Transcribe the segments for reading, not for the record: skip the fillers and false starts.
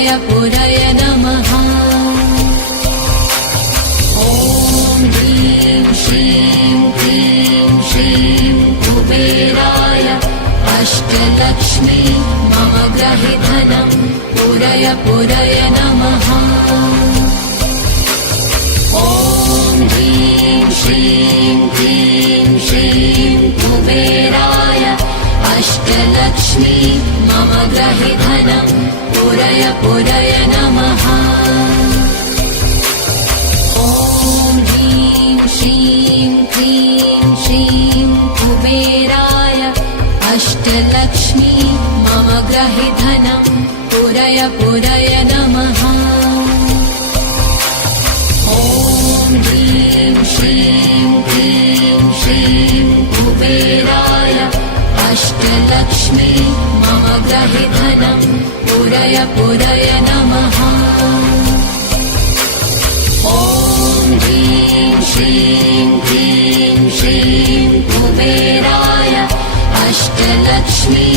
पूरय पूरय नमः। ॐ ह्रीं श्रीं क्लीं श्रीं कुबेराय अष्टलक्ष्मी मम ग्रहे धनं पूरय पूरय नमः। ॐ ह्रीं श्रीं क्लीं श्रीं कुबेराय अष्टलक्ष्मी मम ग्रहे धनं पूरय पूरय नमः। ॐ ह्रीं श्रीं क्लीं श्रीं कुबेराय अष्टलक्ष्मी मम ग्रहे धनं पूरय पूरय नमः। ॐ ह्रीं श्रीं क्लीं श्रीं कुबेराय अष्टलक्ष्मी मम ग्रहे धनं पूरय पूरय नमः। ॐ ह्रीं श्रीं क्लीं श्रीं कुबेराय अष्टलक्ष्मी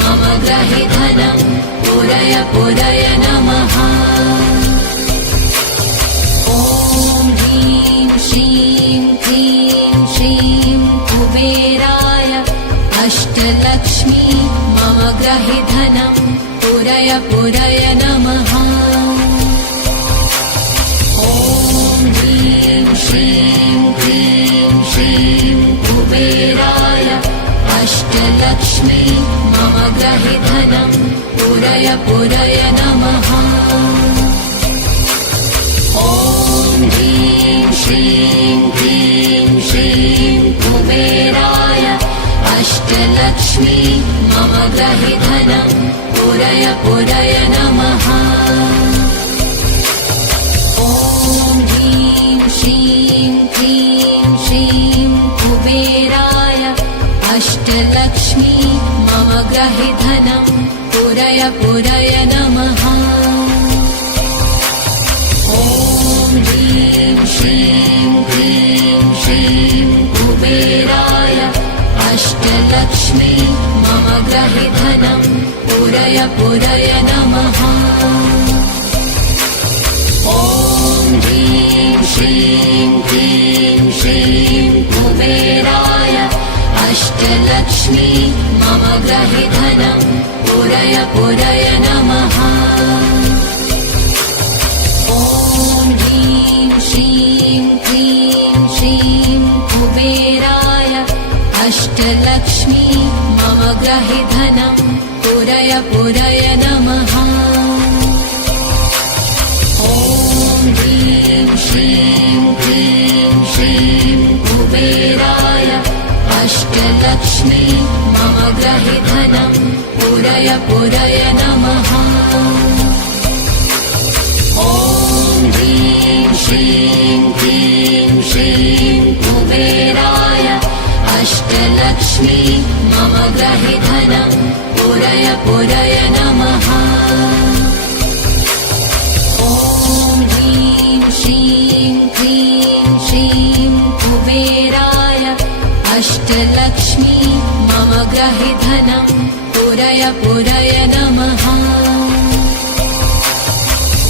मम ग्रहे धनं पूरय पूरय नमः। ॐ ह्रीं श्रीं क्लीं श्रीं कुबेराय अष्टलक्ष्मी मम ग्रहे धनं पूरय पूरय नमः। ॐ ह्रीं श्रीं क्लीं श्रीं कुबेराय अष्टलक्ष्मी मम ग्रहे धनं पूरय पूरय नमः। ॐ ह्रीं श्रीं क्लीं श्रीं कुबेराय अष्टलक्ष्मी मम ग्रहे धनं पूरय पूरय नमः। ॐ ह्रीं श्रीं क्लीं श्रीं कुबेराय अष्टलक्ष्मी मम ग्रहे धनं पूरय पूरय नमः। ॐ ह्रीं श्रीं क्लीं श्रीं कुबेराय अष्टलक्ष्मी मम ग्रहे धनं पूरय पूरय नमः। ॐ ह्रीं श्रीं क्लीं श्रीं कुबेराय अष्टलक्ष्मी मम ग्रहे धनं पूरय पूरय नमः। ॐ ह्रीं श्रीं क्लीं श्रीं कुबेराय अष्टलक्ष्मी मम ग्रहे धनं पूरय पूरय नमः। ॐ ह्रीं श्रीं क्लीं श्रीं कुबेराय अष्टलक्ष्मी मम ग्रहे धनं पूरय पूरय नमः। ॐ ह्रीं श्रीं क्लीं श्रीं कुबेराय अष्टलक्ष्मी मम ग्रहे धनं पूरय पूरय नमः। ॐ ह्रीं श्रीं क्लीं श्रीं कुबेराय अष्टलक्ष्मी मम ग्रहे धनं पूरय पूरय नमः।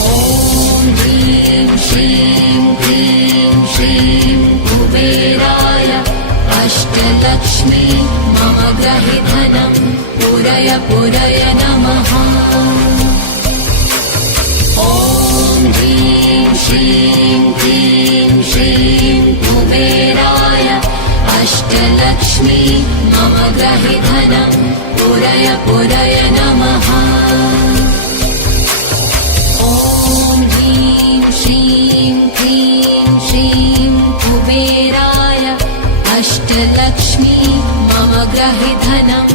ॐ ह्रीं श्रीं क्लीं श्रीं कुबेराय अष्टलक्ष्मी मम ग्रहे धनं पूरय पूरय नमः। ॐ ह्रीं श्रीं क्लीं श्रीं कुबेराय अष्टलक्ष्मी मम ग्रहे धनं पूरय पूरय नमः। ॐ ह्रीं श्रीं क्लीं श्रीं कुबेराय अष्टलक्ष्मी मम ग्रहे धनं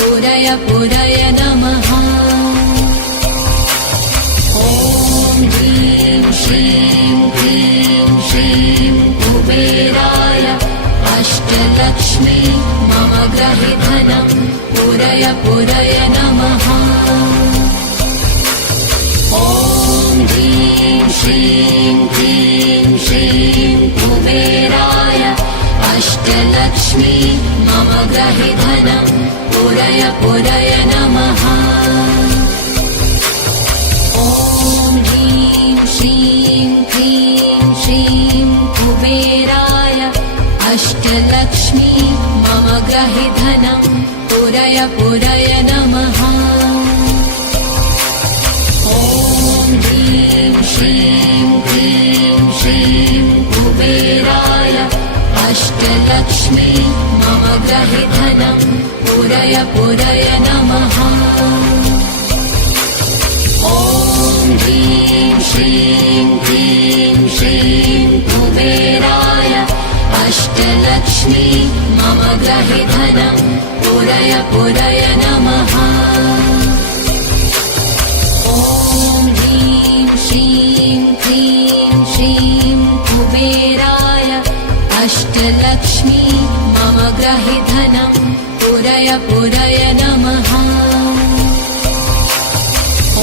पूरय पूरय नमः। ॐ ह्रीं श्रीं क्लीं श्रीं कुबेराय अष्टलक्ष्मी मम ग्रहे धनं पूरय पूरय नमः। ॐ ह्रीं श्रीं क्लीं श्रीं कुबेराय अष्टलक्ष्मी मम ग्रहे धनं पूरय पूरय नमः। ॐ अष्टलक्ष्मी मम ग्रहे धनं पुरय पुरय नमः। ॐ ह्रीं श्रीं क्लीं श्रीं कुबेराय अष्टलक्ष्मी मम ग्रहे धनं पुरय पुरय नमः। ॐ ह्रीं श्रीं क्लीं श्रीं कुबेराय अष्टलक्ष्मी मम ग्रहे धनं पुरय पुरय नमः। ॐ ह्रीं श्रीं क्लीं श्रीं कुबेराय अष्टलक्ष्मी मम ग्रहे धनं पुरय पुरय नमः।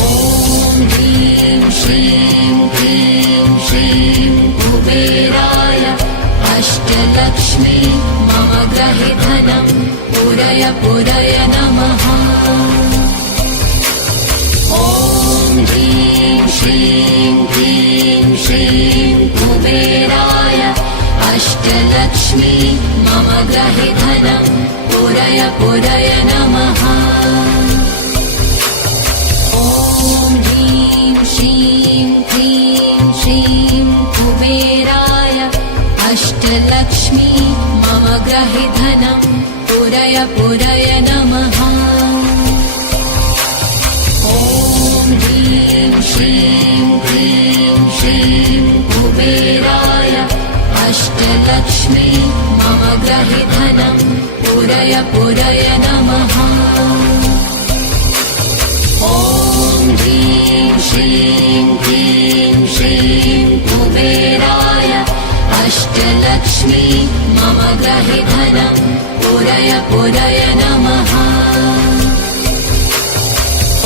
ॐ ह्रीं श्रीं क्लीं श्रीं कुबेराय अष्टलक्ष्मी मम ग्रहे धनं पुरय पुरय नमः। ॐ ह्रीं श्रीं क्लीं श्रीं कुबेराय अष्टलक्ष्मी मम ग्रहे धनं पुरय पुरय नमः। ॐ ह्रीं श्रीं क्लीं श्रीं कुबेराय अष्टलक्ष्मी मम ग्रहे धनं पुरय पुरय नमः। ॐ ह्रीं श्रीं क्लीं श्रीं कुबेराय अष्टलक्ष्मी मम ग्रहे धनं पुरय पुरय नमः। ॐ ह्रीं श्रीं क्लीं श्रीं कुबेराय अष्टलक्ष्मी मम ग्रहे धनं पुरय पुरय नमः।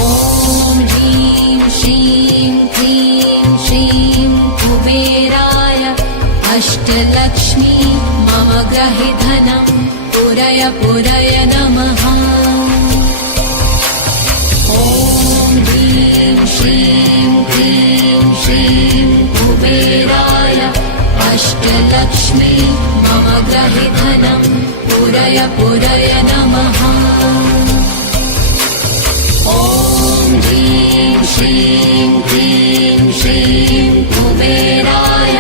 ॐ ह्रीं श्रीं क्लीं श्रीं कुबेराय अष्टलक्ष्मी मम ग्रहे धनं पुरय पुरय नमः। ॐ ह्रीं श्रीं क्लीं श्रीं कुबेराय अष्टलक्ष्मी मम ग्रहे धनं पुरय पुरय नमः। ॐ ह्रीं श्रीं क्लीं श्रीं कुबेराय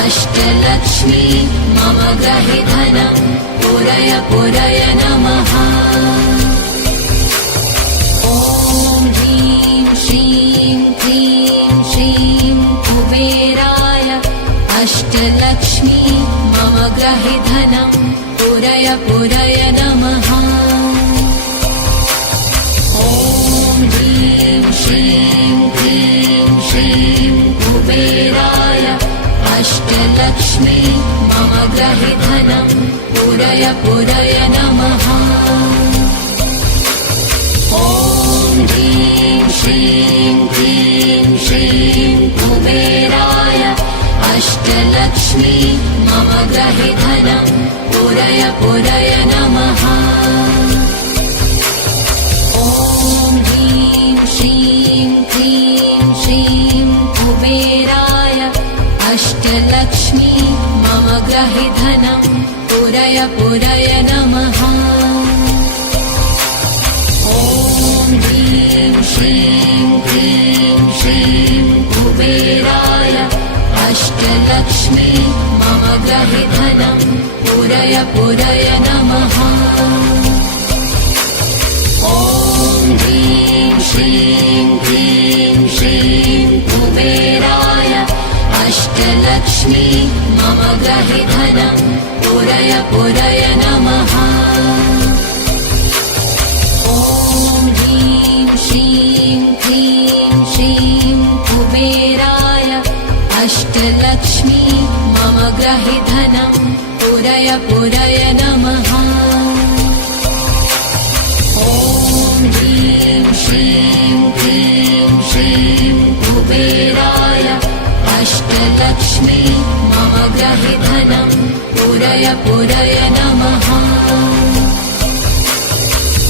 अष्टलक्ष्मी मम ग्रहे धनं पुरय पुरय नमः। ॐ ह्रीं श्रीं क्लीं श्रीं कुबेराय अष्टलक्ष्मी मम ग्रहे धनं पुरय पुरय नमः। ॐ ह्रीं श्रीं क्लीं श्रीं कुबेराय अष्टलक्ष्मी मम ग्रहे धनं पुरय पुरय नमः। ॐ ह्रीं श्रीं क्लीं श्रीं कुबेराय अष्टलक्ष्मी मम ग्रहे धनं पुरय पुरय नमः। ॐ ह्रीं श्रीं क्लीं श्रीं कुबेराय अष्टलक्ष्मी मम ग्रहे धनं पुरय पुरय नमः। ॐ ह्रीं श्रीं क्लीं श्रीं कुबेराय अष्टलक्ष्मी मम ग्रहे धनं पुरय पुरय नमः। ॐ ह्रीं श्रीं क्लीं श्रीं कुबेराय अष्टलक्ष्मी मम ग्रहे धनं पुरय पुरय नमः। ॐ ह्रीं श्रीं क्लीं श्रीं कुबेराय अष्टलक्ष्मी मम ग्रहे धनं पुरय पुरय नमः। ॐ ह्रीं श्रीं क्लीं श्रीं कुबेराय अष्टलक्ष्मी मम ग्रहे धनं पुरय पुरय नमः।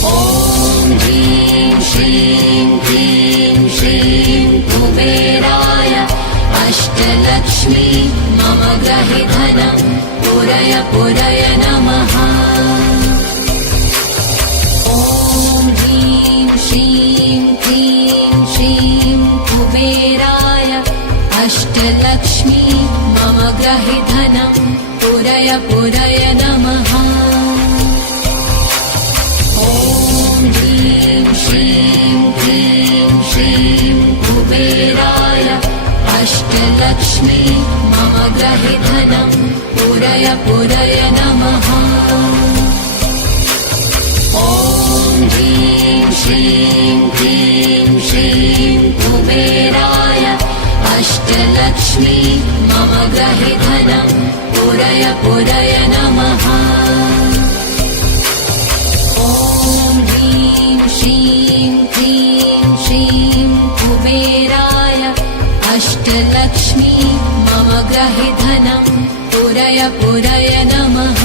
ॐ ह्रीं श्रीं क्लीं श्रीं कुबेराय अष्टलक्ष्मी मम ग्रहे धनं पुरय पूरय पूरय नमः। ॐ ह्रीं श्रीं क्लीं श्रीं कुबेराय अष्टलक्ष्मी मम गृहे धनं पूरय पूरय नमः। ॐ ह्रीं श्रीं क्लीं श्रीं कुबेराय अष्टलक्ष्मी मम गृहे धनं पूरय पूरय नमः। ॐ ह्रीं श्रीं क्लीं श्रीं कुबेराय अष्टलक्ष्मी मम गृहे धनं पूरय पूरय नमः। ॐ ह्रीं श्रीं क्लीं श्रीं कुबेराय अष्टलक्ष्मी मम गृहे धनं पूरय पूरय नमः।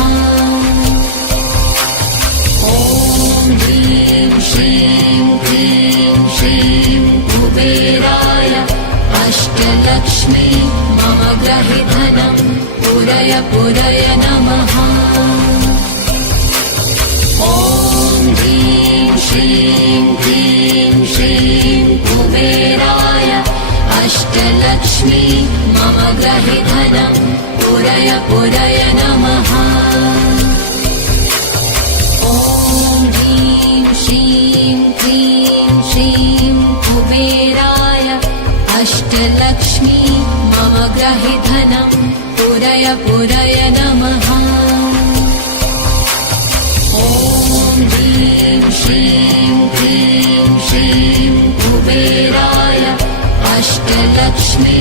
ॐ ह्रीं श्रीं क्लीं श्रीं कुबेराय अष्टलक्ष्मी मम गृहे धनं पूरय पूरय नमः। ॐ ह्रीं श्रीं क्लीं श्रीं कुबेराय अष्टलक्ष्मी मम गृहे धनं पूरय पूरय नमः। ॐ ह्रीं श्रीं क्लीं श्रीं कुबेराय अष्टलक्ष्मी मम गृहे धनं पूरय पूरय नमः। ॐ ह्रीं श्रीं क्लीं श्रीं कुबेराय अष्टलक्ष्मी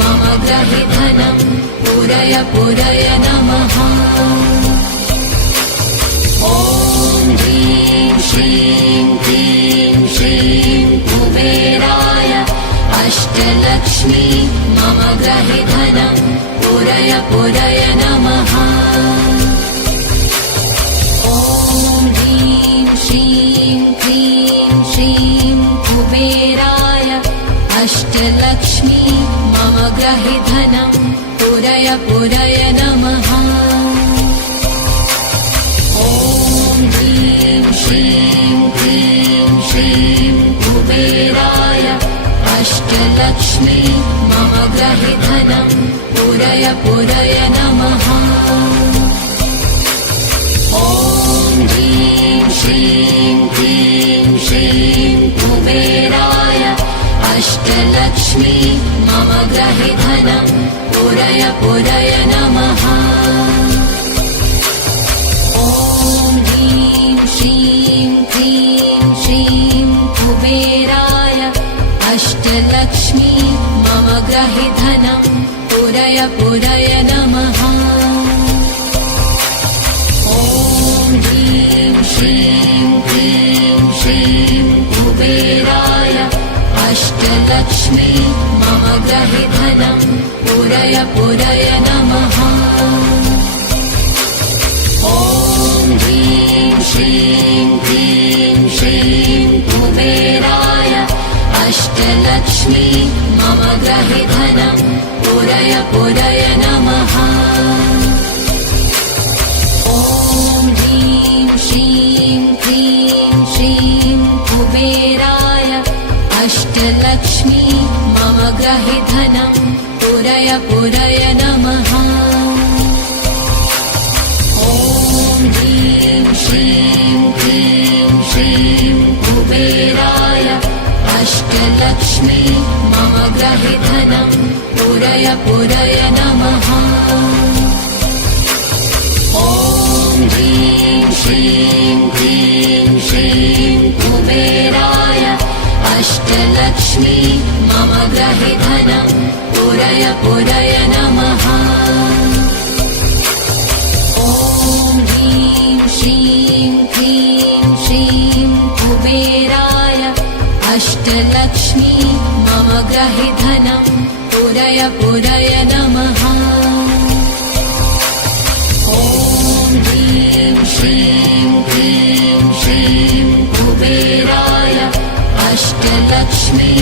मम गृहे धनं पूरय पूरय नमः। ॐ ह्रीं श्रीं क्लीं श्रीं कुबेराय अष्टलक्ष्मी मम गृहे धनं पूरय पूरय नमः। ॐ ह्रीं श्रीं क्लीं श्रीं कुबेराय अष्टलक्ष्मी मम गृहे धनं पूरय पूरय नमः। ॐ ह्रीं श्रीं क्लीं श्रीं कुबेराय अष्टलक्ष्मी मम गृहे धनं पूरय पूरय नमः। ॐ ह्रीं श्रीं क्लीं श्रीं कुबेराय अष्टलक्ष्मी मम गृहे धनं पूरय पूरय नमः। ॐ ह्रीं श्रीं क्लीं श्रीं कुबेराय अष्टलक्ष्मी मम गृहे धनं पूरय पूरय नमः। ॐ ह्रीं श्रीं क्लीं श्रीं कुबेराय अष्टलक्ष्मी मम गृहे धनं पूरय पूरय नमः। ॐ ह्रीं श्रीं क्लीं श्रीं कुबेराय अष्टलक्ष्मी मम गृहे धनं पूरय पूरय नमः। ॐ ह्रीं श्रीं क्लीं श्रीं कुबेराय अष्टलक्ष्मी मम गृहे धनं पूरय पूरय नमः। ॐ ह्रीं श्रीं क्लीं श्रीं कुबेराय अष्टलक्ष्मी मम गृहे धनं पूरय पूरय नमः। ॐ ह्रीं श्रीं क्लीं श्रीं कुबेराय अष्टलक्ष्मी मम गृहे धनं पूरय पूरय नमः। ॐ ह्रीं श्रीं क्लीं श्रीं कुबेराय अष्टलक्ष्मी मम गृहे धनं पूरय पूरय नमः। ॐ ह्रीं श्रीं क्लीं श्रीं कुबेराय अष्टलक्ष्मी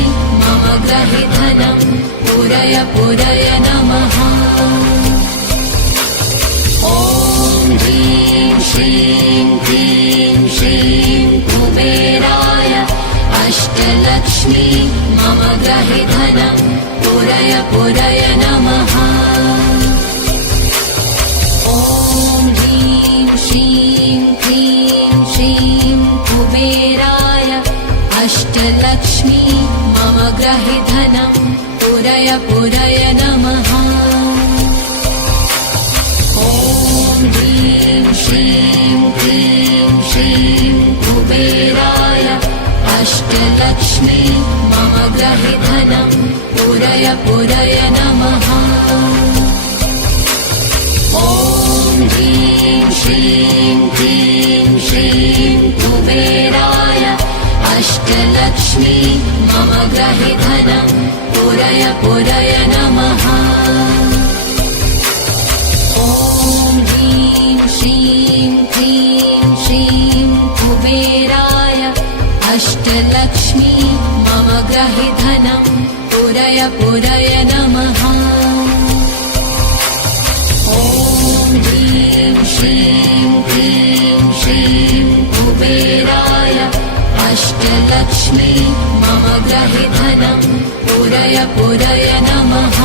मम गृहे धनं पूरय पूरय नमः। ॐ अष्टलक्ष्मी मम गृहे धनं पूरय पूरय नमः। ॐ ह्रीं श्रीं क्लीं श्रीं कुबेराय अष्टलक्ष्मी मम गृहे धनं पूरय पूरय नमः। ॐ ह्रीं श्रीं क्लीं श्रीं कुबेराय अष्टलक्ष्मी मम गृहे धनं पूरय पूरय नमः। ॐ ह्रीं श्रीं क्लीं श्रीं कुबेराय अष्टलक्ष्मी मम गृहे धनं पूरय पूरय नमः। ॐ ह्रीं श्रीं क्लीं श्रीं कुबेराय अष्टलक्ष्मी मम गृहे धनं पूरय पूरय नमः। ॐ ह्रीं श्रीं क्लीं श्रीं कुबेराय अष्टलक्ष्मी मम गृहे धनं पूरय पूरय नमः।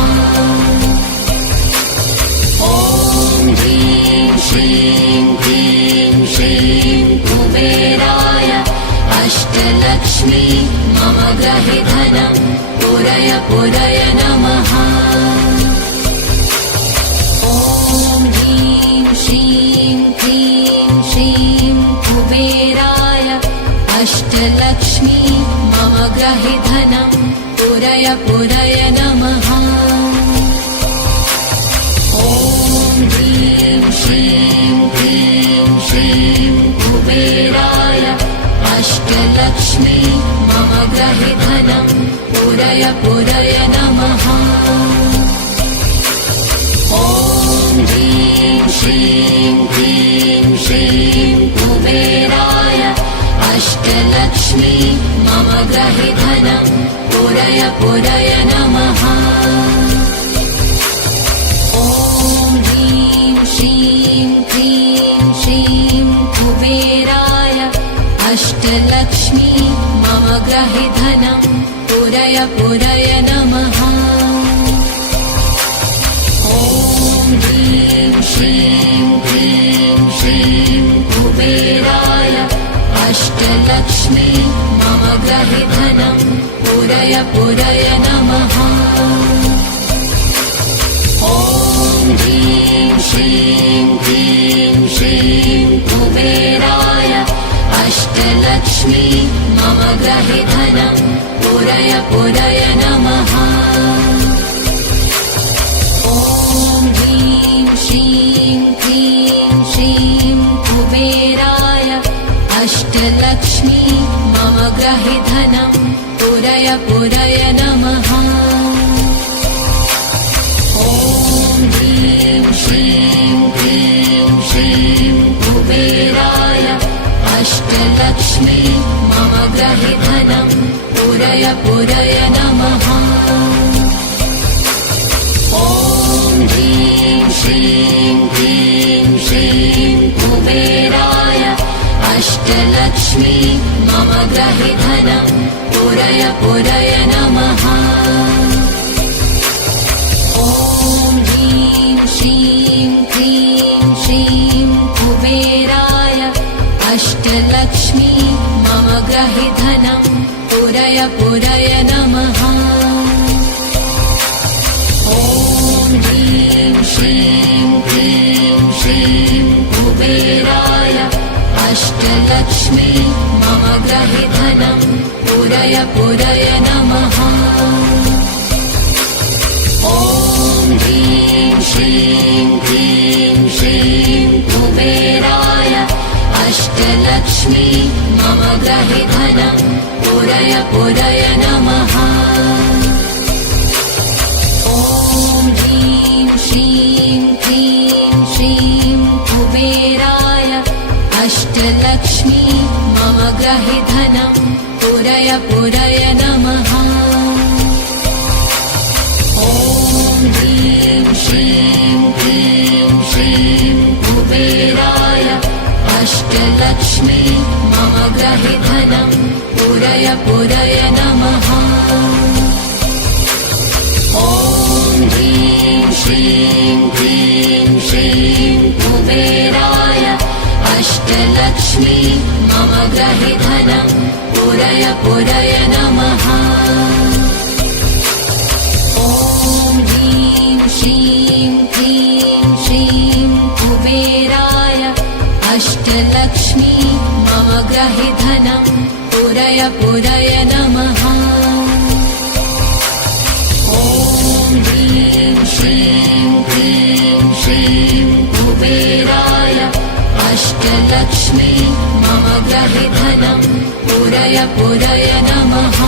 ॐ ह्रीं श्रीं क्लीं श्रीं कुबेराय अष्टलक्ष्मी मम गृहे धनं पूरय पूरय नमः। ॐ ह्रीं श्रीं क्लीं श्रीं कुबेराय अष्टलक्ष्मी मम गृहे धनं पूरय पूरय नमः। ॐ ह्रीं श्रीं क्लीं श्रीं कुबेराय अष्टलक्ष्मी मम गृहे धनं पूरय पूरय नमः। ॐ ह्रीं श्रीं क्लीं श्रीं कुबेराय अष्टलक्ष्मी मम गृहे धनं पूरय पूरय नमः। ॐ ह्रीं श्रीं क्लीं श्रीं कुबेराय अष्टलक्ष्मी मम गृहे धनं पूरय पूरय नमः। ॐ ह्रीं श्रीं क्लीं श्रीं कुबेराय अष्टलक्ष्मी मम गृहे धनं पूरय पूरय नमः। ॐ ह्रीं श्रीं क्लीं श्रीं कुबेराय अष्टलक्ष्मी मम गृहे धनं पूरय पूरय नमः। ॐ ह्रीं श्रीं क्लीं श्रीं कुबेराय अष्टलक्ष्मी मम गृहे धनं पूरय पूरय नमः। ॐ ह्रीं श्रीं क्लीं श्रीं कुबेराय अष्टलक्ष्मी मम गृहे धनं पूरय पूरय नमः। ॐ ह्रीं श्रीं क्लीं श्रीं कुबेराय अष्टलक्ष्मी मम गृहे धनं पूरय पूरय नमः। ॐ ह्रीं श्रीं क्लीं श्रीं कुबेराय अष्टलक्ष्मी मम गृहे धनं पूरय पूरय नमः। ॐ ह्रीं श्रीं क्लीं श्रीं कुबेराय अष्टलक्ष्मी मम गृहे धनं पूरय पूरय नमः। ॐ ह्रीं श्रीं क्लीं श्रीं कुबेराय अष्टलक्ष्मी मम गृहे धनं पूरय पूरय नमः। ॐ ह्रीं श्रीं क्लीं श्रीं कुबेराय अष्टलक्ष्मी मम गृहे धनं पूरय पूरय नमः। ॐ ह्रीं श्रीं क्लीं श्रीं कुबेराय अष्टलक्ष्मी मम ग्रहे धनं पूरय पूरय नमः। ॐ ह्रीं श्रीं क्लीं श्रीं कुबेराय अष्टलक्ष्मी मम ग्रहे धनं पूरय पूरय नमः। ॐ ह्रीं श्रीं क्लीं श्रीं कुबेराय अष्टलक्ष्मी मम ग्रहे धनं पूरय पूरय नमः। ॐ ह्रीं श्रीं क्लीं श्रीं कुबेराय अष्टलक्ष्मी मम ग्रहे धनं पूरय पूरय नमः।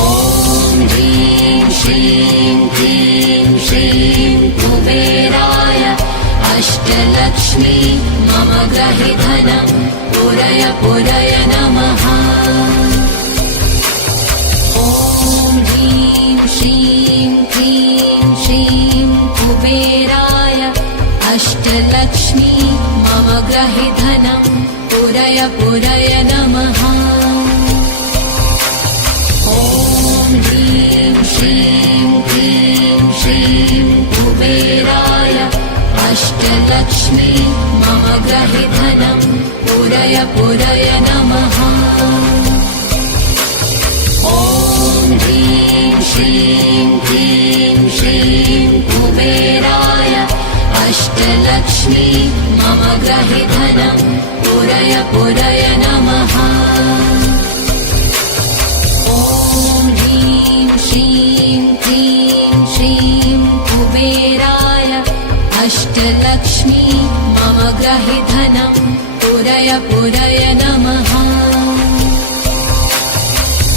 ॐ ह्रीं श्रीं क्लीं श्रीं कुबेराय अष्टलक्ष्मी मम ग्रहे धनं पूरय पूरय नमः। ॐ ह्रीं श्रीं क्लीं श्रीं कुबेराय अष्टलक्ष्मी मम ग्रहे धनं पूरय पूरय नमः। ॐ ह्रीं श्रीं क्लीं श्रीं कुबेराय अष्टलक्ष्मी मम ग्रहे धनं पूरय पूरय नमः। ॐ ह्रीं श्रीं क्लीं श्रीं कुबेराय अष्टलक्ष्मी मम ग्रहे धनं पूरय पूरय नमः। ॐ ह्रीं श्रीं क्लीं श्रीं कुबेराय अष्टलक्ष्मी मम ग्रहे धनं पूरय पूरय नमः।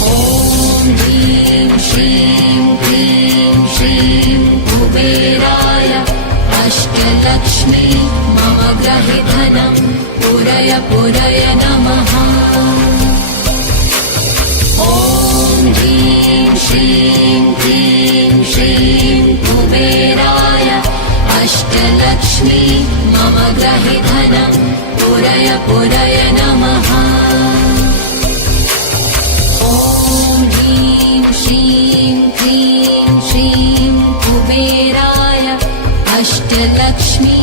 ॐ ह्रीं श्रीं क्लीं श्रीं कुबेराय अष्टलक्ष्मी मम ग्रहे धनं पूरय पूरय नमः। ॐ ह्रीं श्रीं क्लीं श्रीं कुबेराय अष्टलक्ष्मी मम ग्रहे धनं पूरय पूरय नमः। ॐ ह्रीं श्रीं क्लीं श्रीं कुबेराय अष्टलक्ष्मी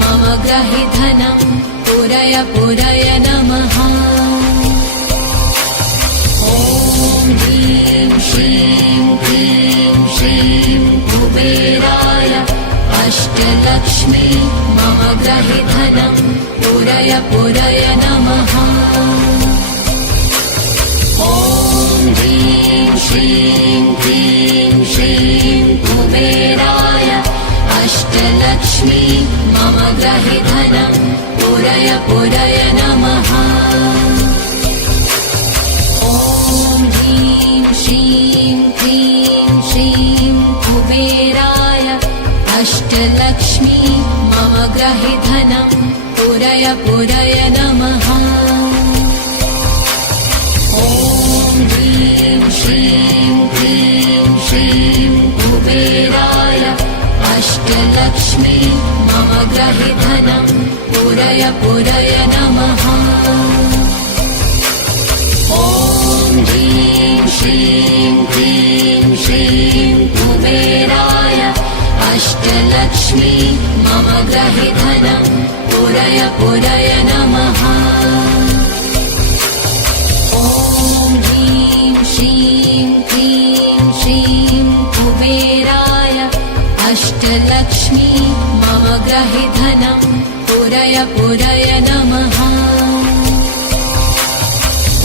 मम ग्रहे धनं पूरय पूरय नमः। ॐ ह्रीं श्रीं क्लीं श्रीं कुबेराय अष्टलक्ष्मी मम ग्रहे धनं पूरय पूरय नमः। ॐ ह्रीं श्रीं क्लीं श्रीं कुबेराय अष्टलक्ष्मी मम ग्रहे धनं पूरय पूरय नमः। ॐ ह्रीं श्रीं क्लीं श्रीं कुबेराय अष्टलक्ष्मी मम ग्रहे धनं पूरय पूरय नमः। ॐ ह्रीं श्रीं क्लीं श्रीं कुबेराय अष्टलक्ष्मी मम ग्रहे धनं पूरय पूरय नमः। ॐ ह्रीं श्रीं क्लीं श्रीं कुबेराय अष्टलक्ष्मी मम ग्रहे धनं पूरय पूरय नमः। ॐ ह्रीं श्रीं क्लीं श्रीं कुबेराय अष्टलक्ष्मी मम ग्रहे धनं पूरय पूरय नमः।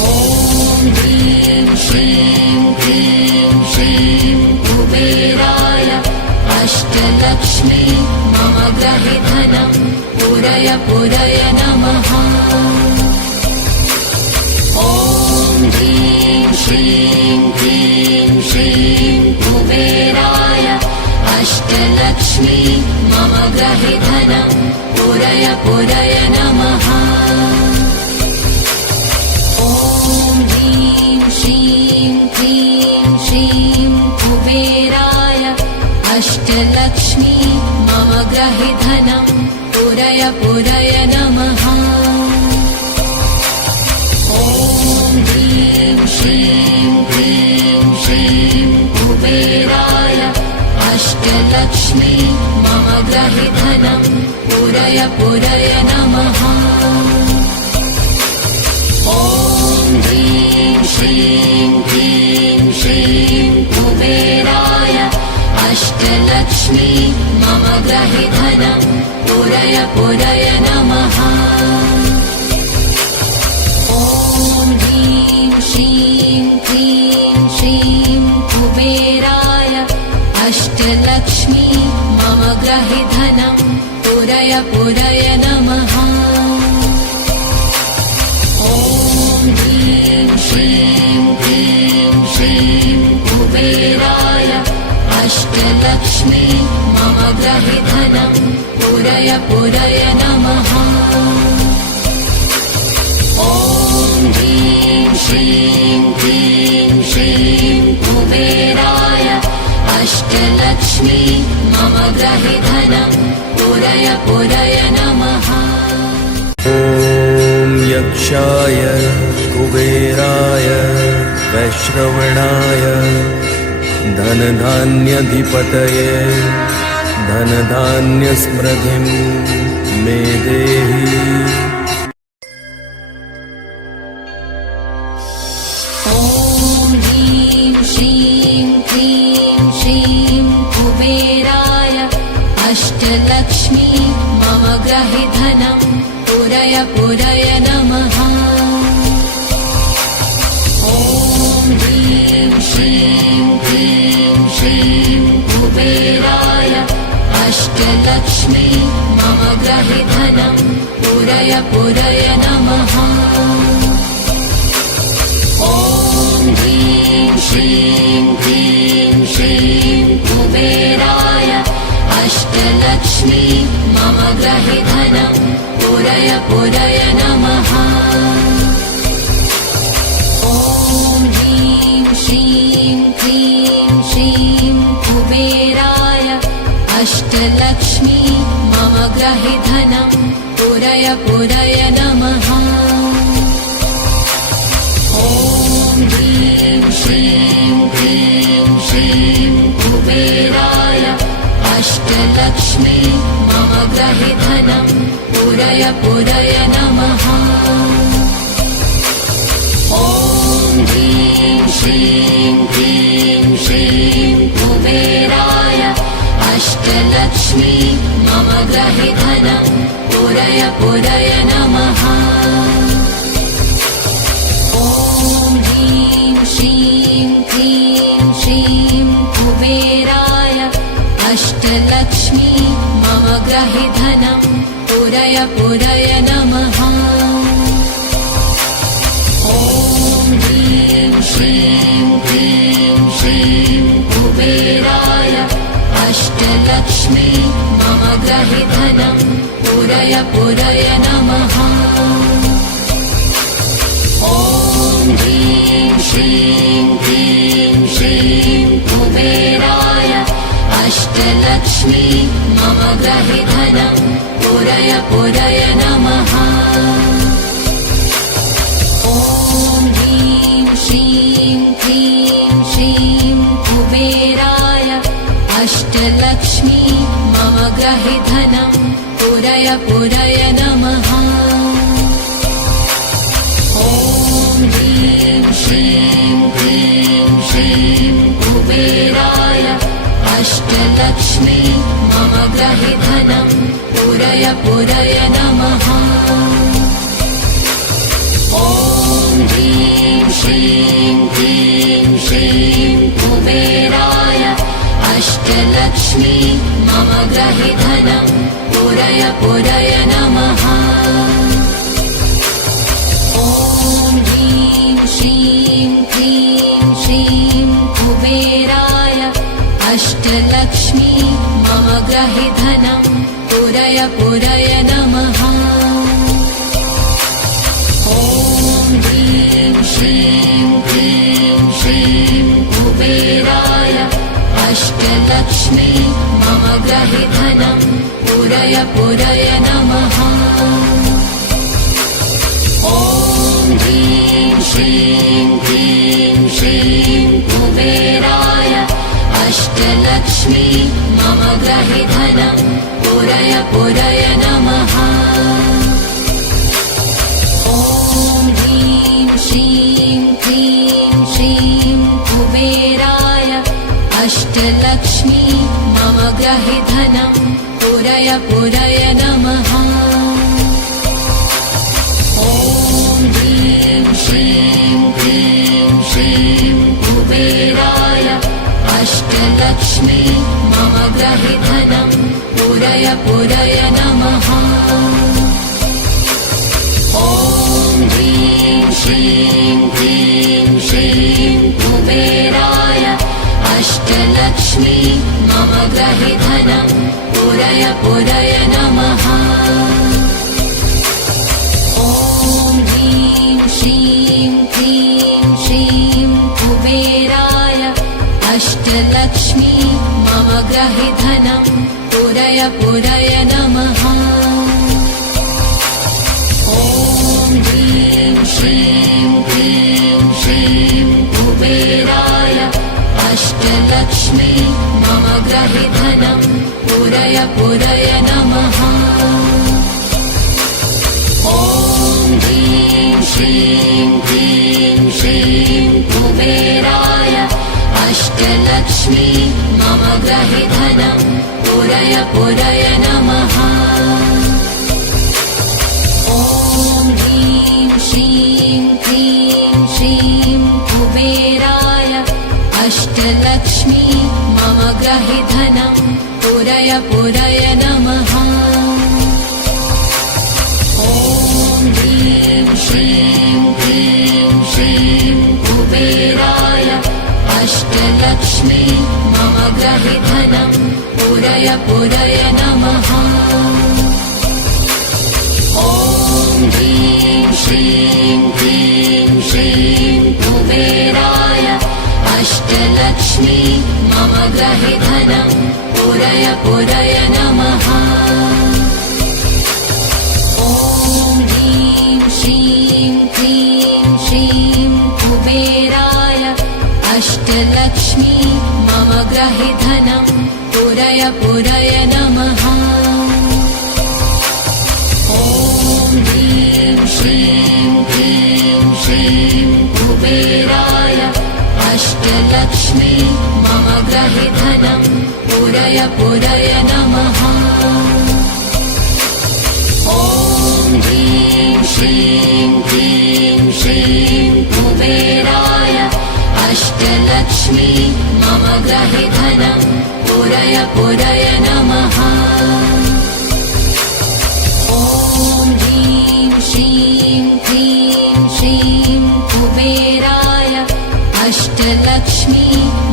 ॐ ह्रीं श्रीं क्लीं श्रीं कुबेराय अष्टलक्ष्मी मम ग्रहे धनं पूरय पूरय नमः। ॐ ह्रीं श्रीं क्लीं श्रीं कुबेराय अष्टलक्ष्मी मम ग्रहे धनं पूरय पूरय नमः। ॐ ह्रीं श्रीं क्लीं श्रीं कुबेराय अष्टलक्ष्मी मम ग्रहे धनं पूरय पूरय नमः। अष्टलक्ष्मी मम ग्रहि धनं पूरय पूरय नमः। ॐ ह्रीं श्रीं क्लीं श्रीं कुबेराय अष्टलक्ष्मी मम ग्रहि धनं पूरय पूरय नमः। ॐ ह्रीं श्रीं क्लीं श्रीं कुबेराय अष्टलक्ष्मी मम ग्रहि धनं पूरय पूरय नमः। ॐ ह्रीं श्रीं क्लीं श्रीं कुबेराय अष्टलक्ष्मी मम ग्रहि धनं पूरय पूरय नमः। ॐ ह्रीं श्रीं क्लीं श्रीं कुबेराय अष्टलक्ष्मी मम ग्रहि धनं पूरय पूरय नमः। ॐ यक्षाय कुबेराय वैश्रवणाय धनधान्यधिपतये धनधान्यस्मृतिं मे देहि। ॐ ह्रीं श्रीं क्लीं श्रीं कुबेराय अष्टलक्ष्मी मम ग्रहि धनं पूरय पूरय नमः। ॐ ह्रीं श्रीं क्लीं श्रीं कुबेराय अष्टलक्ष्मी मम ग्रहि धनं पूरय पूरय नमः। ॐ ह्रीं श्रीं क्लीं श्रीं कुबेराय अष्टलक्ष्मी मम ग्रहि धनं पूरय पूरय नमः। ॐ ह्रीं श्रीं क्लीं श्रीं कुबेराय अष्टलक्ष्मी मम ग्रहि धनं पूरय पूरय नमः। ॐ ह्रीं श्रीं क्लीं श्रीं कुबेराय अष्टलक्ष्मी मम ग्रहि धनं पूरय पूरय नमः। ॐ ह्रीं श्रीं क्लीं श्रीं कुबेराय अष्टलक्ष्मी मम ग्रहि धनं पूरय पूरय नमः। ॐ ह्रीं श्रीं क्लीं श्रीं कुबेराय अष्टलक्ष्मी मम ग्रहि धनं पूरय पूरय नमः। ॐ ह्रीं श्रीं क्लीं श्रीं कुबेराय अष्टलक्ष्मी मम ग्रहि धनं पूरय पूरय नमः। ॐ ह्रीं श्रीं क्लीं श्रीं कुबेराय अष्टलक्ष्मी मम ग्रहि धनं पूरय पूरय नमः। ॐ ह्रीं श्रीं क्लीं श्रीं कुबेराय अष्टलक्ष्मी मम ग्रहि धनं पूरय पूरय नमः। ॐ ह्रीं श्रीं क्लीं श्रीं कुबेराय अष्टलक्ष्मी मम ग्रहि धनं पूरय पूरय नमः। ॐ ह्रीं श्रीं क्लीं श्रीं कुबेराय अष्टलक्ष्मी मम ग्रहि धनं पूरय पूरय नमः। ॐ ह्रीं श्रीं क्लीं श्रीं कुबेराय अष्टलक्ष्मी मम ग्रहि धनं पूरय पूरय नमः। ॐ ह्रीं श्रीं क्लीं श्रीं कुबेराय अष्टलक्ष्मी मम ग्रहि धनं पूरय पूरय नमः। ॐ ह्रीं श्रीं क्लीं श्रीं कुबेराय अष्ट अष्टलक्ष्मी मम ग्रहि धनं पुरय पुरय नमः। ॐ ह्रीं श्रीं क्लीं श्रीं कुबेराय अष्टलक्ष्मी मम ग्रहि धनं पुरय पुरय नमः। ॐ ह्रीं श्रीं क्लीं श्रीं कुबेराय अष्टलक्ष्मी मम ग्रहि धनं पुरय पुरय नमः। ॐ ह्रीं श्रीं क्लीं श्रीं कुबेराय अष्टलक्ष्मी मम ग्रहि धनं पुरय पुरय नमः। ॐ ह्रीं श्रीं क्लीं श्रीं कुबेराय अष्टलक्ष्मी मम ग्रहि धनं पुरय पुरय नमः। ॐ ह्रीं श्रीं क्लीं श्रीं कुबेराय अष्टलक्ष्मी मम ग्रहि धनं पुरय पुरय नमः। ॐ ह्रीं श्रीं क्लीं श्रीं कुबेराय अष्टलक्ष्मी मम ग्रहि धनं पुरय पुरय नमः। ॐ ह्रीं श्रीं क्लीं श्रीं कुबेराय अष्टलक्ष्मी मम ग्रहि धनं पुरय पुरय नमः। ॐ ह्रीं श्रीं क्लीं श्रीं कुबेराय अष्टलक्ष्मी मम ग्रहि धनं पुरय पुरय नमः। ॐ ह्रीं श्रीं क्लीं श्रीं कुबेराय अष्टलक्ष्मी मम ग्रहि धनं पुरय पुरय नमः। ॐ ह्रीं श्रीं क्लीं श्रीं कुबेराय अष्टलक्ष्मी मम ग्रहि धनं पुरय पुरय नमः। ॐ ह्रीं श्रीं क्लीं श्रीं कुबेराय अष्टलक्ष्मी मम ग्रहि धनं पुरय पुरय नमः। ॐ ह्रीं श्रीं क्लीं श्रीं कुबेराय अष्टलक्ष्मी मम ग्रहि धनं पुरय पुरय नमः। ॐ ह्रीं श्रीं क्लीं श्रीं कुबेराय अष्टलक्ष्मी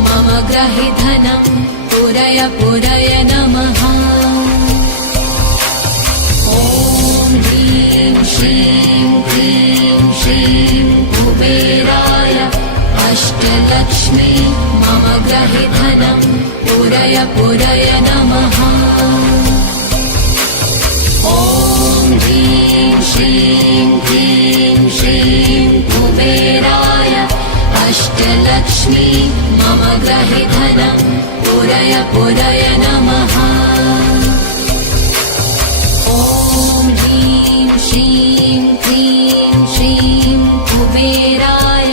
मम ग्रहि धनं पुरय पुरय नमः। ॐ ह्रीं श्रीं क्लीं श्रीं कुबेराय अष्टलक्ष्मी मम ग्रहि धनं पुरय पुरय नमः। ॐ ह्रीं श्रीं क्लीं श्रीं कुबेराय अष्टलक्ष्मी मम ग्रहि धनं पुरय पुरय नमः। ॐ ह्रीं श्रीं क्लीं श्रीं कुबेराय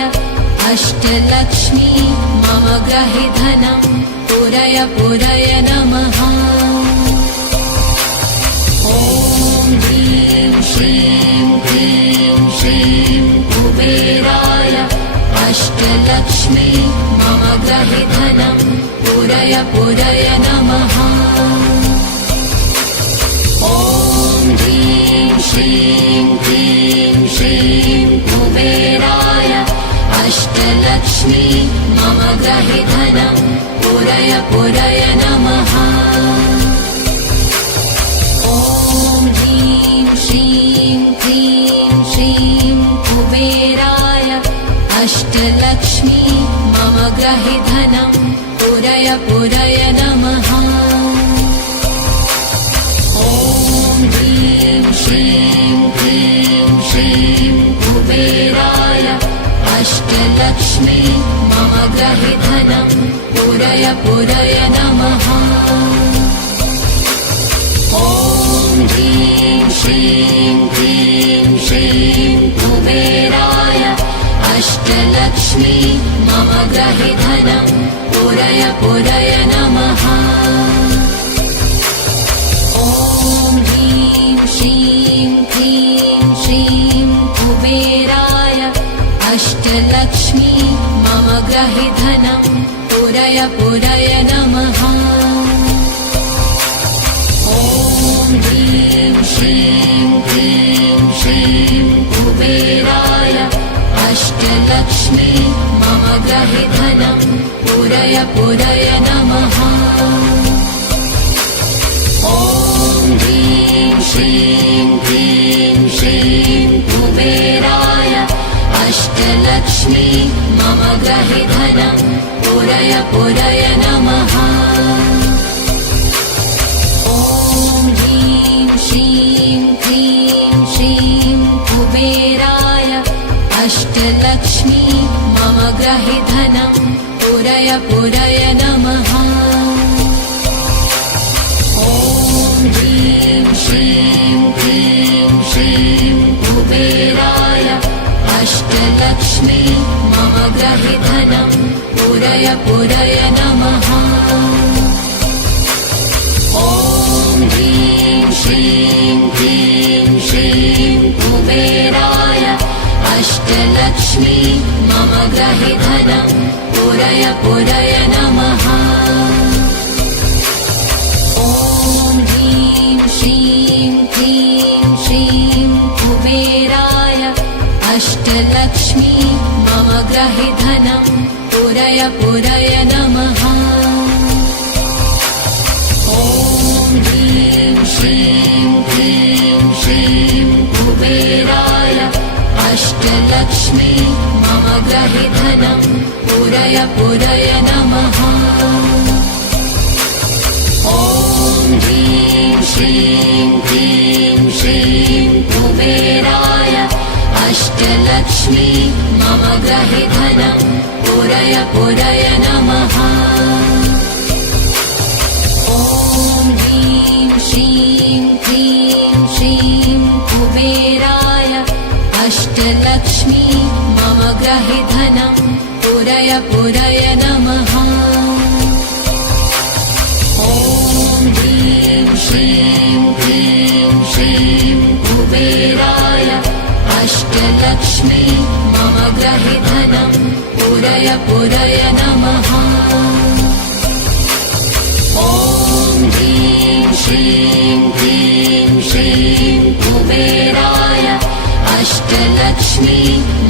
अष्टलक्ष्मी मम ग्रहि धनं पुरय पुरय नमः। ॐ ह्रीं श्रीं क्लीं श्रीं कुबेराय अष्टलक्ष्मी मम ग्रहि धनं पुरय पुरय नमः। ॐ ह्रीं श्रीं क्लीं श्रीं कुबेराय अष्टलक्ष्मी मम ग्रहि धनं पुरय पुरय नमः। ॐ ह्रीं श्रीं क्लीं श्रीं कुबेराय अष्टलक्ष्मी मम ग्रहि धनं पुरय पुरय नमः। ॐ ह्रीं श्रीं क्लीं श्रीं कुबेराय अष्टलक्ष्मी मम ग्रहि धनं पुरय पुरय ह्रीं श्रीं क्लीं श्रीं कुबेराय अष्टलक्ष्मी मम गृहे धनं पूरय पूरय नमः। ॐ ह्रीं श्रीं क्लीं श्रीं कुबेराय अष्टलक्ष्मी मम गृहे धनं पूरय पूरय नमः। ॐ ह्रीं श्रीं क्लीं श्रीं कुबेराय अष्टलक्ष्मी मम गृहे धनं पूरय पूरय नमः। ॐ ह्रीं श्रीं क्लीं श्रीं कुबेराय अष्टलक्ष्मी मम गृहे धनं पूरय पूरय नमः। ॐ ह्रीं श्रीं क्लीं श्रीं कुबेराय अष्टलक्ष्मी मम गृहे धनं पूरय पूरय नमः। ॐ ह्रीं श्रीं क्लीं श्रीं कुबेराय अष्टलक्ष्मी मम गृहे धनं पूरय पूरय नमः। ॐ ह्रीं श्रीं क्लीं श्रीं कुबेराय अष्टलक्ष्मी मम गृहे धनं पूरय पूरय नमः। ॐ ह्रीं श्रीं क्लीं श्रीं कुबेराय अष्टलक्ष्मी मम गृहे धनं पूरय पूरय नमः। ॐ ह्रीं श्रीं क्लीं श्रीं कुबेराय अष्टलक्ष्मी मम गृहे धनं पूरय पूरय नमः। ॐ ह्रीं श्रीं क्लीं श्रीं कुबेराय अष्टलक्ष्मी मम गृहे धनं पूरय पूरय नमः। ॐ ह्रीं श्रीं क्लीं श्रीं कुबेराय अष्टलक्ष्मी मम गृहे धनं पूरय पूरय नमः। ॐ ह्रीं श्रीं क्लीं श्रीं कुबेराय अष्टलक्ष्मी मम गृहे धनं पूरय पूरय नमः। ॐ ह्रीं श्रीं क्लीं श्रीं कुबेराय अष्टलक्ष्मी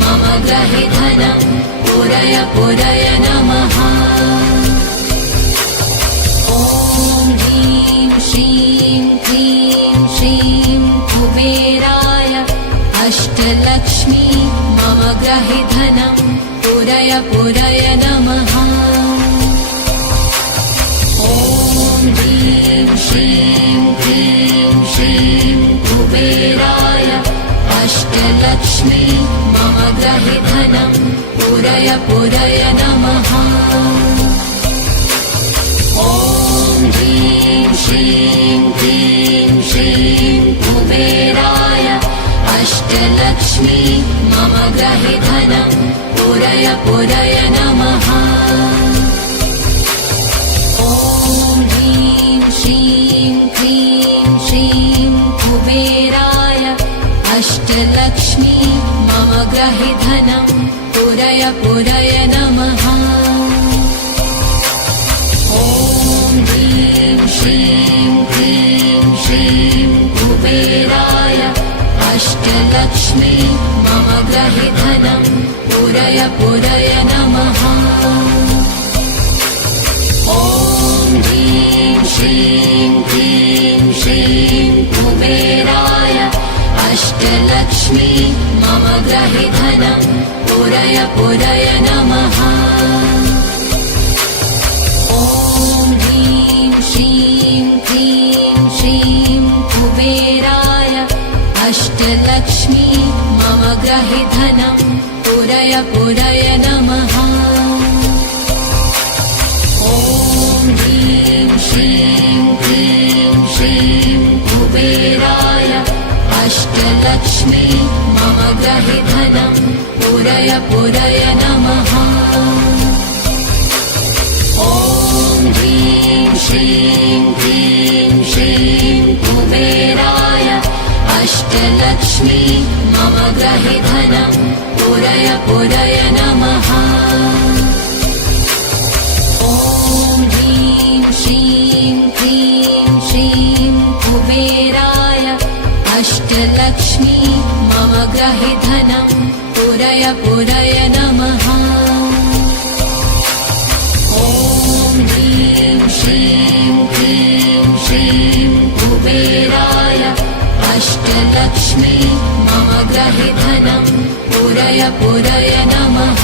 मम गृहे धनं पूरय पूरय नमः। ॐ ह्रीं श्रीं क्लीं श्रीं कुबेराय अष्टलक्ष्मी मम गृहे धनं पूरय पूरय नमः। ॐ ह्रीं श्रीं क्लीं श्रीं कुबेराय अष्टलक्ष्मी मम गृहे धनं पूरय पूरय नमः। ॐ ह्रीं श्रीं क्लीं श्रीं कुबेराय अष्टलक्ष्मी मम गृहे धनं पूरय पूरय नमः। ॐ ह्रीं श्रीं क्लीं श्रीं कुबेराय अष्टलक्ष्मी मम गृहे धनं पूरय पूरय नमः। ॐ ह्रीं श्रीं क्लीं श्रीं कुबेराय अष्टलक्ष्मी मम गृहे धनं पूरय पूरय नमः। ॐ ह्रीं श्रीं क्लीं श्रीं कुबेराय अष्टलक्ष्मी मम गृहे धनं पूरय पूरय नमः। ॐ ह्रीं श्रीं क्लीं श्रीं कुबेराय अष्टलक्ष्मी मम गृहे धनं पूरय पूरय नमः। ॐ ह्रीं श्रीं क्लीं श्रीं कुबेराय अष्टलक्ष्मी मम ग्रहे धनं पूरय पूरय नमः। ॐ ह्रीं श्रीं क्लीं श्रीं कुबेराय अष्टलक्ष्मी मम ग्रहे धनं पूरय पूरय नमः। ॐ ह्रीं श्रीं क्लीं श्रीं कुबेराय अष्टलक्ष्मी मम ग्रहे धनं पूरय पूरय नमः। ॐ ह्रीं श्रीं क्लीं श्रीं कुबेराय अष्टलक्ष्मी मम ग्रहे धनं पूरय पूरय नमः।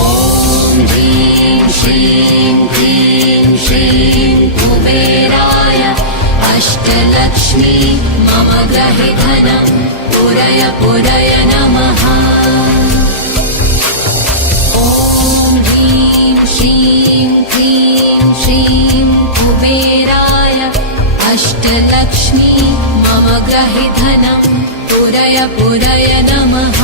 ॐ ह्रीं श्रीं क्लीं श्रीं कुबेराय अष्टलक्ष्मी मम ग्रहे धनं पूरय पूरय नमः। ॐ ह्रीं श्रीं क्लीं श्रीं कुबेराय अष्टलक्ष्मी मम ग्रहे धनं पूरय पूरय नमः।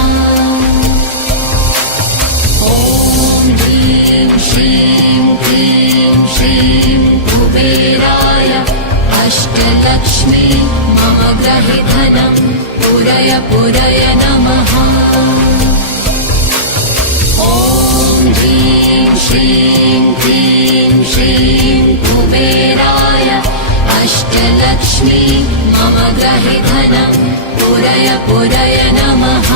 ॐ ह्रीं श्रीं क्लीं श्रीं कुबेराय अष्टलक्ष्मी मम ग्रहे धनं पूरय पूरय नमः। ॐ ह्रीं श्रीं क्लीं श्रीं कुबेराय अष्टलक्ष्मी मम ग्रहे धनं पूरय पूरय नमः।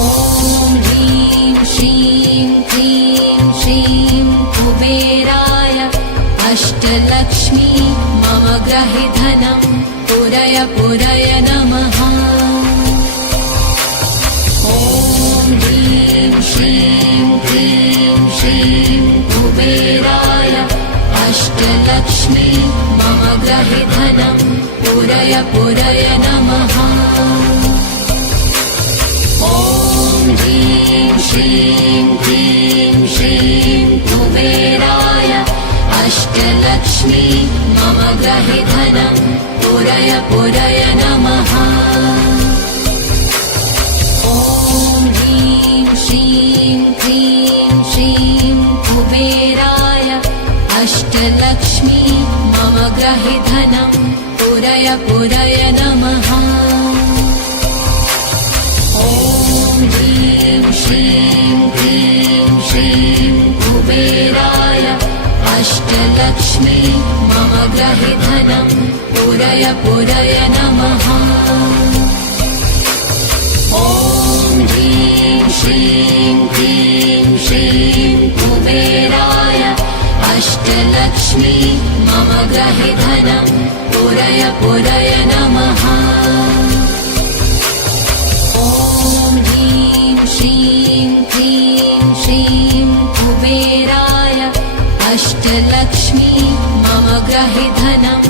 ॐ ह्रीं श्रीं क्लीं श्रीं कुबेराय अष्टलक्ष्मी मम ग्रहे धनं पूरय पूरय नमः। ॐ ह्रीं श्रीं क्लीं श्रीं कुबेराय अष्टलक्ष्मी मम ग्रहे धनं पूरय पूरय नमः। ॐ ह्रीं श्रीं क्लीं श्रीं कुबेराय अष्टलक्ष्मी मम ग्रहे धनं पूरय पूरय नमः। ॐ ह्रीं श्रीं क्लीं श्रीं कुबेराय अष्टलक्ष्मी मम ग्रहे धनं पूरय पूरय नमः। ॐ ह्रीं श्रीं क्लीं श्रीं कुबेराय अष्टलक्ष्मी मम ग्रहे धनं पूरय पूरय नमः। ॐ ह्रीं श्रीं क्लीं श्रीं कुबेराय अष्टलक्ष्मी मम ग्रहे धनं पूरय पूरय नमः। ॐ ह्रीं श्रीं क्लीं श्रीं कुबेराय अष्टलक्ष्मी मम ग्रहे धनं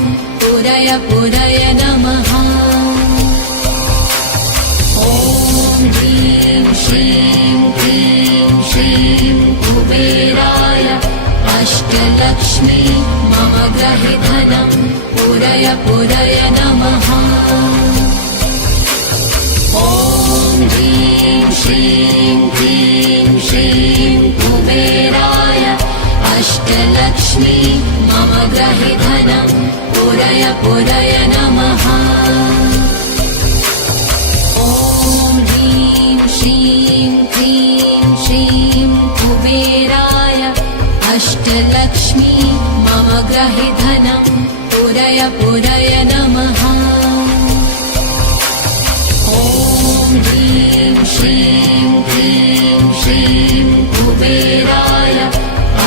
पूरय पूरय नमः। ॐ ह्रीं श्रीं क्लीं श्रीं कुबेराय अष्टलक्ष्मी मम ग्रहे धनं पूरय पूरय नमः। ॐ ह्रीं श्रीं क्लीं श्रीं कुबेराय अष्टलक्ष्मी मम ग्रहे धनं पूरय पूरय नमः। ॐ ह्रीं श्रीं क्लीं श्रीं कुबेराय अष्टलक्ष्मी मम ग्रहे धनं पूरय पूरय नमः। ॐ ह्रीं श्रीं क्लीं श्रीं कुबेराय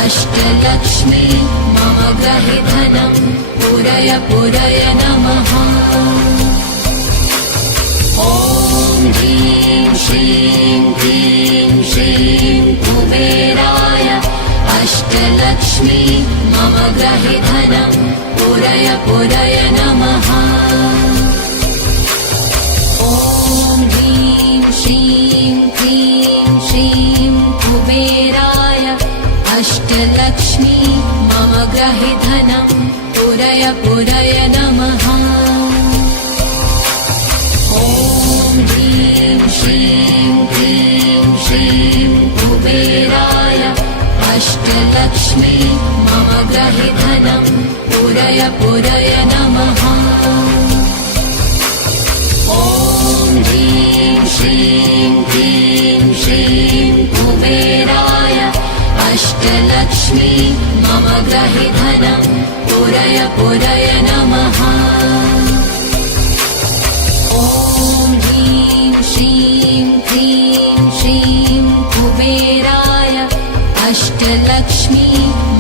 अष्टलक्ष्मी मम ग्रहे धनं पूरय पूरय नमः। ॐ ह्रीं श्रीं क्लीं श्रीं कुबेराय अष्टलक्ष्मी मम ग्रहे धनं पूरय पूरय नमः। ॐ ह्रीं श्रीं क्लीं श्रीं कुबेराय अष्टलक्ष्मी मम ग्रहे धनं पूरय पूरय नमः। ॐ ह्रीं श्रीं क्लीं श्रीं कुबेराय अष्टलक्ष्मी मम गृहे धनं पूरय पूरय नमः। ॐ ह्रीं श्रीं क्लीं श्रीं कुबेराय अष्टलक्ष्मी मम गृहे धनं पूरय पूरय नमः। ॐ ह्रीं श्रीं क्लीं श्रीं कुबेराय अष्टलक्ष्मी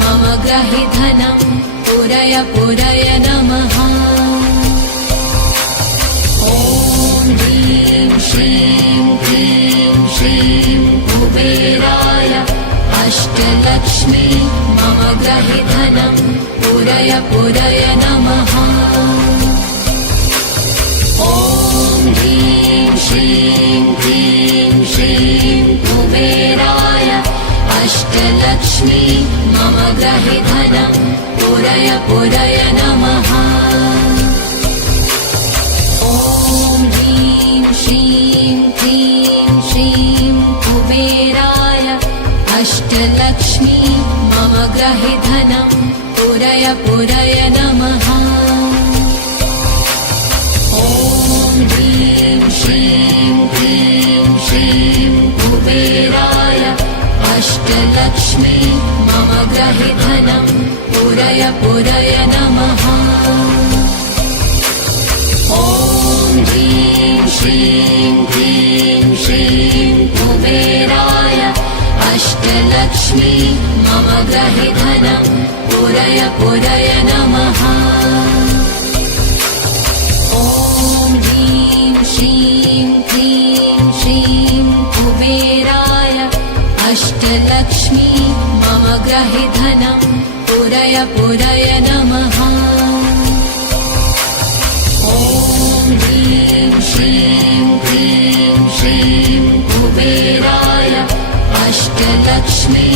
मम गृहे धनं पूरय पूरय नमः। ॐ ह्रीं श्रीं क्लीं श्रीं कुबेराय अष्टलक्ष्मी मम गृहे धनं पूरय पूरय नमः। ॐ ह्रीं श्रीं क्लीं श्रीं कुबेराय अष्टलक्ष्मी मम गृहे धनं पूरय पूरय नमः। ॐ ह्रीं श्रीं क्लीं श्रीं कुबेराय अष्टलक्ष्मी मम गृहे धनं पूरय पूरय नमः। ॐ ह्रीं श्रीं क्लीं श्रीं कुबेराय अष्टलक्ष्मी मम गृहे धनं पूरय पूरय नमः। ॐ ह्रीं श्रीं क्लीं श्रीं कुबेराय अष्टलक्ष्मी मम गृहे धनं पूरय पूरय नमः। ॐ ह्रीं श्रीं क्लीं श्रीं कुबेराय अष्टलक्ष्मी मम गृहे धनं पूरय पूरय नमः। ॐ ह्रीं श्रीं क्लीं श्रीं कुबेराय अष्टलक्ष्मी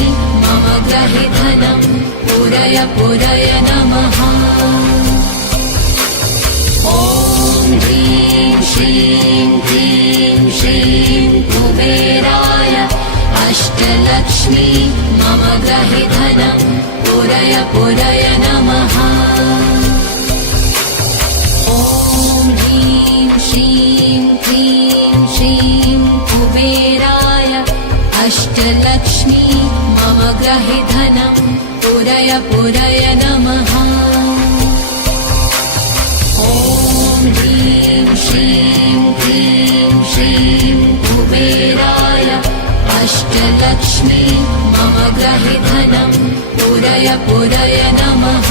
मम गृहे धनं पूरय पूरय नमः। ॐ ह्रीं श्रीं क्लीं श्रीं कुबेराय अष्टलक्ष्मी मम गृहे धनं पूरय पूरय नमः। ॐ ह्रीं श्रीं क्लीं श्रीं कुबेराय अष्टलक्ष्मी मम गृहे धनं पूरय पूरय नमः। ॐ ह्रीं श्रीं क्लीं श्रीं कुबेराय अष्टलक्ष्मी मम गृहे धनं पूरय पूरय नमः।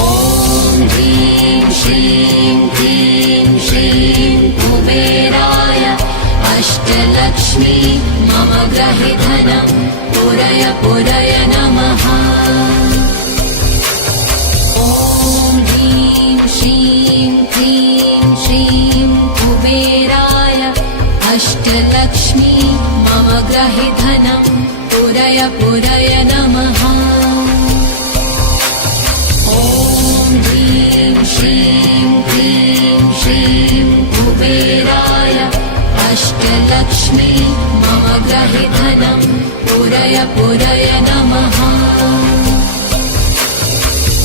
ॐ ह्रीं श्रीं क्लीं श्रीं कुबेराय अष्टलक्ष्मी मम गृहे धनं पूरय पूरय नमः। ॐ ह्रीं श्रीं क्लीं श्रीं कुबेराय अष्टलक्ष्मी मम गृहे धनं पूरय पूरय नमः। ॐ ह्रीं श्रीं क्लीं श्रीं कुबेराय अष्टलक्ष्मी मम गृहे धनं पूरय पूरय नमः।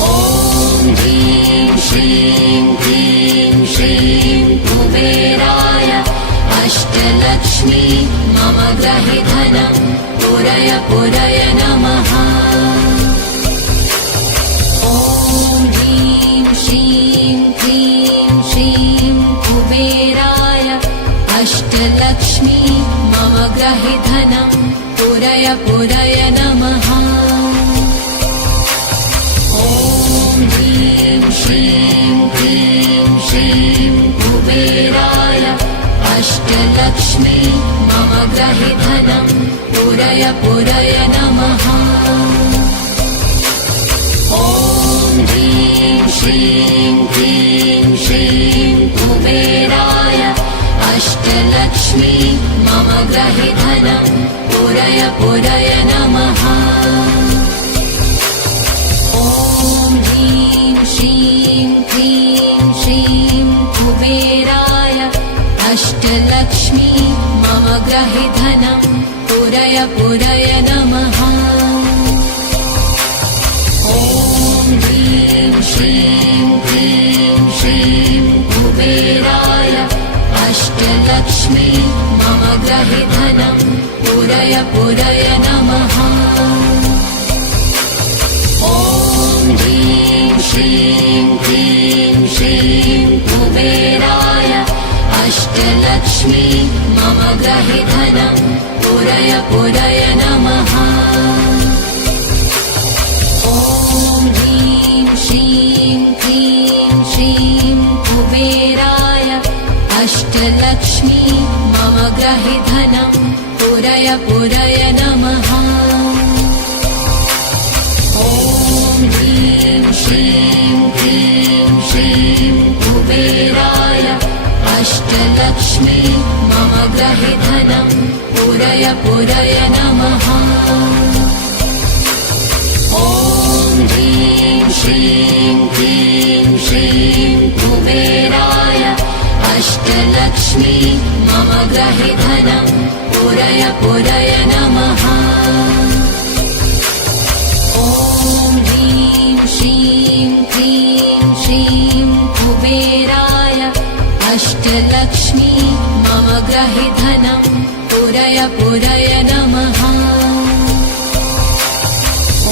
ॐ ह्रीं श्रीं क्लीं श्रीं कुबेराय अष्टलक्ष्मी मम गृहे धनं पूरय पूरय नमः। ॐ ह्रीं श्रीं क्लीं श्रीं कुबेराय अष्टलक्ष्मी मम गृहे धनं पूरय पूरय नमः। ॐ ह्रीं श्रीं क्लीं श्रीं कुबेराय अष्टलक्ष्मी मम गृहे धनं पूरय पूरय नमः। ॐ ह्रीं श्रीं क्लीं श्रीं कुबेराय अष्टलक्ष्मी मम गृहे धनं पूरय पूरय नमः। ॐ ग्रहि धनं पुरय पुरय नमः। ॐ ह्रीं श्रीं क्लीं श्रीं कुबेराय अष्टलक्ष्मी मम ग्रहि धनं पुरय पुरय नमः। ॐ ह्रीं श्रीं क्लीं श्रीं कुबेराय अष्टलक्ष्मी मम ग्रहि धनं पुरय पुरय नमः। ॐ ह्रीं श्रीं क्लीं श्रीं कुबेराय अष्टलक्ष्मी मम ग्रहि धनं पुरय पुरय नमः। ॐ ह्रीं श्रीं क्लीं श्रीं कुबेराय अष्टलक्ष्मी मम ग्रहि धनं पुरय पुरय नमः। ॐ ह्रीं श्रीं क्लीं श्रीं कुबेराय अष्टलक्ष्मी मम ग्रहि धनं पुरय पुरय नमः। ॐ ह्रीं श्रीं क्लीं श्रीं कुबेराय अष्टलक्ष्मी मम ग्रहि धनं पुरय पुरय नमः।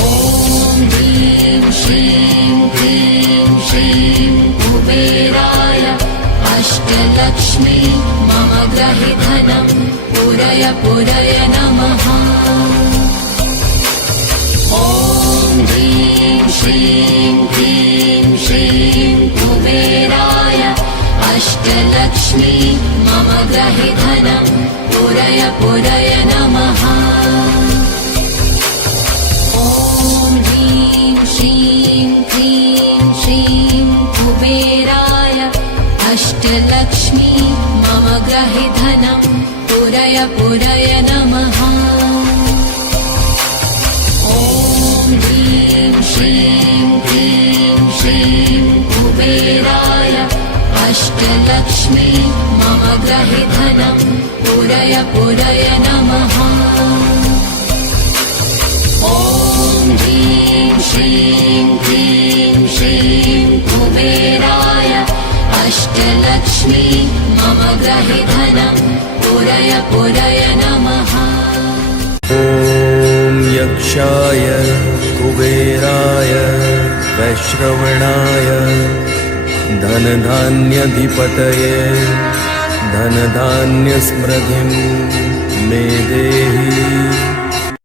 ॐ ह्रीं श्रीं क्लीं श्रीं कुबेराय अष्टलक्ष्मी मम ग्रहि धनं पुरय पुरय नमः। ॐ ह्रीं श्रीं क्लीं श्रीं कुबेराय अष्टलक्ष्मी मम ग्रहि धनं पुरय पुरय नमः। ॐ ह्रीं श्रीं क्लीं श्रीं कुबेराय अष्टलक्ष्मी मम ग्रहि धनं पुरय पुरय नमः। ॐ ह्रीं श्रीं क्लीं श्रीं कुबेराय अष्टलक्ष्मी मम ग्रहि धनं पुरय पुरय नमः। ॐ ह्रीं श्रीं क्लीं श्रीं कुबेराय अष्टलक्ष्मी मम ग्रहि धनं पुरय पुरय नमः। ॐ यक्षाय कुबेराय वैश्रवणाय धनधान्यधिपतये धनधान्यस्मृतिं मे देहि।